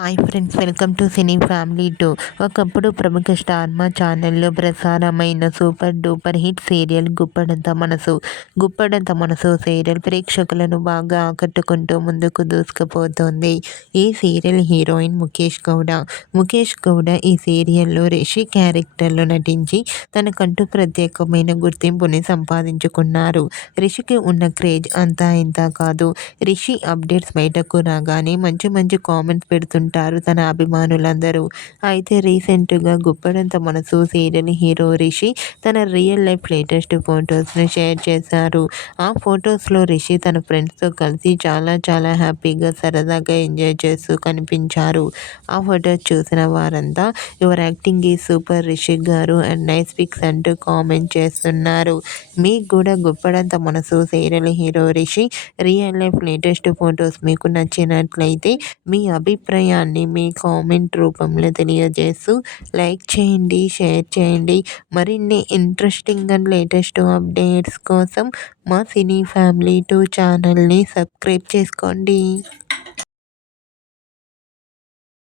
Hi friends, welcome to cine family 2. ఒకప్పుడు ప్రముఖ star మా ఛానల్లో ప్రసారమైన super duper hit serial Guppedantha మనసు సీరియల్ ప్రేక్షకులను బాగా ఆకట్టుకుంటూ ముందుకు దూసుకుపోతోంది. ఈ సీరియల్ హీరోయిన్ ముఖేష్ గౌడ ఈ సీరియల్లో రిషి క్యారెక్టర్లో నటించి తనకంటూ ప్రత్యేకమైన గుర్తింపుని సంపాదించుకున్నారు. రిషికి ఉన్న క్రేజ్ అంతా ఇంతా కాదు. రిషి అప్డేట్స్ బయటకు రాగానే మంచి మంచి కామెంట్స్ పెడుతుంటారు తన అభిమానులందరూ. అయితే రీసెంట్గా గుప్పడంత మనసు సీరియల్ హీరో రిషి తన రియల్ లైఫ్ లేటెస్ట్ ఫొటోస్ను షేర్ చేశారు. ఆ ఫొటోస్లో రిషి తన ఫ్రెండ్స్తో కలిసి చాలా చాలా హ్యాపీగా సరదాగా ఎంజాయ్ చేస్తూ కనిపించారు. ఆ ఫొటోస్ చూసిన వారంతా యువర్ యాక్టింగ్ ఈ సూపర్ రిషి గారు అండ్ నైస్ పిక్స్ అంటూ కామెంట్ చేస్తున్నారు. మీకు కూడా గుప్పడంత మనసు serial hero Rishi real life latest photos మీకు నచ్చినట్లయితే మీ అభిప్రాయాన్ని మీ కామెంట్ రూపంలో తెలియజేస్తూ లైక్ చేయండి, షేర్ చేయండి. మరిన్ని ఇంట్రెస్టింగ్ అండ్ లేటెస్ట్ అప్డేట్స్ కోసం మా సినీ ఫ్యామిలీ 2 ఛానల్ని సబ్స్క్రైబ్ చేసుకోండి.